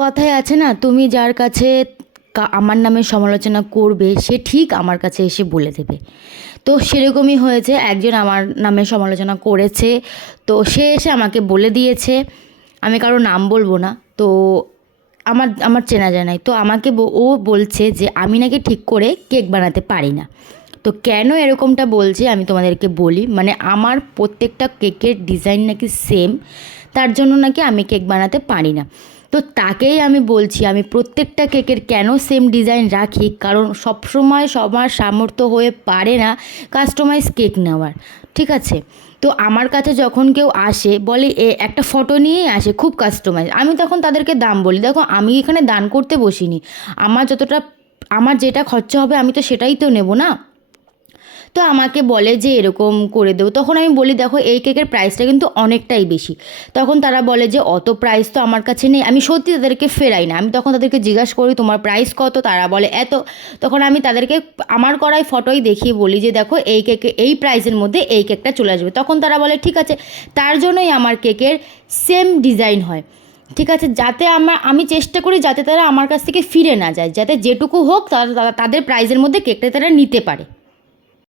কথায় আছে না, তুমি যার কাছে আমার নামে সমালোচনা করবে সে ঠিক আমার কাছে এসে বলে দেবে। তো সেরকমই হয়েছে, একজন আমার নামে সমালোচনা করেছে, তো সে এসে আমাকে বলে দিয়েছে। আমি কারো নাম বলবো না। তো আমার আমার চেনা যায় নাই, তো আমাকে ও বলছে যে আমি নাকি ঠিক করে কেক বানাতে পারি না। তো কেন এরকমটা বলছে আমি তোমাদেরকে বলি, মানে আমার প্রত্যেকটা কেকের ডিজাইন নাকি সেম, তার জন্য নাকি আমি কেক বানাতে পারি না। তো তাকেই আমি বলছি আমি প্রত্যেকটা কেকের কেন সেম ডিজাইন রাখি, কারণ সবসময় সবার সামর্থ্য হয়ে পারে না কাস্টমাইজ কেক নেওয়ার, ঠিক আছে? তো আমার কাছে যখন কেউ আসে বলে একটা ফটো নিয়েই আসে খুব কাস্টমাইজ, আমি তখন তাদেরকে দাম বলি, দেখো আমি এখানে দান করতে বসিনি, আমার যতটা আমার যেটা খরচা হবে আমি তো সেটাই তো নেব না। তো আমাকে বলে যে এরকম করে দেবো, তখন আমি বলি দেখো এই কেকের প্রাইসটা কিন্তু অনেকটাই বেশি। তখন তারা বলে যে অত প্রাইস তো আমার কাছে নেই। আমি সত্যি তাদেরকে ফেরাই না, আমি তখন তাদেরকে জিজ্ঞাসা করি তোমার প্রাইস কত, তারা বলে এত। তখন আমি তাদেরকে আমার করাই ফটোই দেখিয়ে বলি যে দেখো এই কেকে এই প্রাইসের মধ্যে এই কেকটা চলে আসবে। তখন তারা বলে ঠিক আছে, তার জন্যই আমার কেকের সেম ডিজাইন হয়, ঠিক আছে? যাতে আমি চেষ্টা করি যাতে তারা আমার কাছ থেকে ফিরে না যায়, যাতে যেটুকু হোক তারা তাদের প্রাইসের মধ্যে কেকটা তারা নিতে পারে।